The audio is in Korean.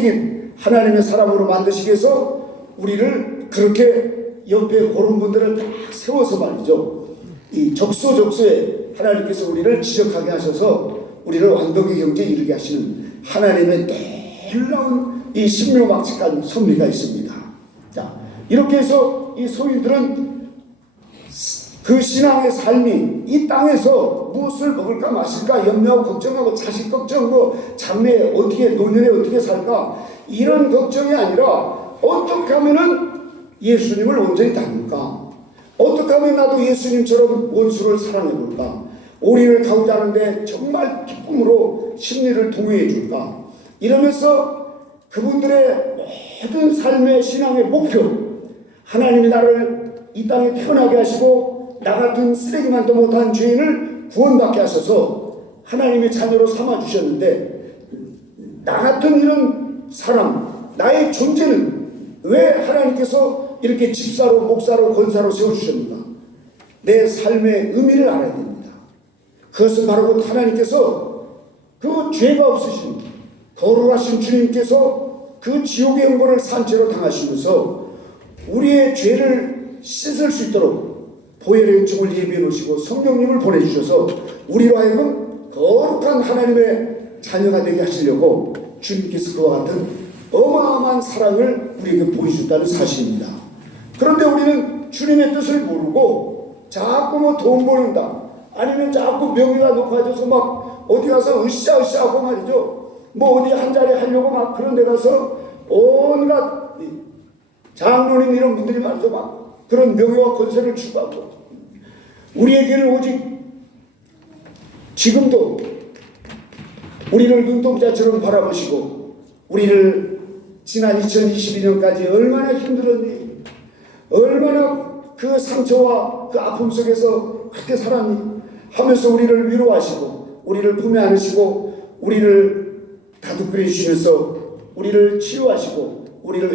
적극적인 하나님의 사람으로 만드시기 위해서 우리를 그렇게 옆에 그런 분들을 다 세워서 말이죠. 이 적소적소에 하나님께서 우리를 지적하게 하셔서 우리를 완벽의 경지에 이르게 하시는 하나님의 놀라운 이 신묘막측한 섭리가 있습니다. 자, 이렇게 해서 이 소인들은 그 신앙의 삶이 이 땅에서 무엇을 먹을까 마실까 염려하고 걱정하고 자식 걱정하고 장래 어떻게 노년에 어떻게 살까 이런 걱정이 아니라 어떻게 하면은 예수님을 온전히 닮을까? 어떻게 하면 나도 예수님처럼 원수를 사랑해 볼까? 오리를 가고자 하는데 정말 기쁨으로 심리를 동요해 줄까? 이러면서 그분들의 모든 삶의 신앙의 목표 하나님이 나를 이 땅에 태어나게 하시고 나 같은 쓰레기만도 못한 죄인을 구원받게 하셔서 하나님의 자녀로 삼아 주셨는데 나 같은 이런 사람 나의 존재는 왜 하나님께서 이렇게 집사로 목사로 권사로 세워 주셨는가? 내 삶의 의미를 알아야 됩니다. 그것은 바로 하나님께서 그 죄가 없으신 거룩하신 주님께서 그 지옥의 형벌을 산채로 당하시면서 우리의 죄를 씻을 수 있도록 보혈의 은총을 예비해 놓으시고 성령님을 보내주셔서 우리로 하여금 거룩한 하나님의 자녀가 되게 하시려고 주님께서 그와 같은 어마어마한 사랑을 우리에게 보여주셨다는 사실입니다. 그런데 우리는 주님의 뜻을 모르고 자꾸 뭐 돈 버는다 아니면 자꾸 명예가 높아져서 막 어디 가서 으쌰으쌰하고 말이죠. 뭐 어디 한 자리 하려고 막 그런 데 가서 온갖 이 장로님 이런 분들이 말이죠. 막 그런 명예와 권세를 추구하고 우리에게는 오직 지금도 우리를 눈동자처럼 바라보시고 우리를 지난 2022년까지 얼마나 힘들었니? 얼마나 그 상처와 그 아픔 속에서 그렇게 살았니? 하면서 우리를 위로하시고 우리를 품에 안으시고 우리를 다독거려 주시면서 우리를 치유하시고 우리를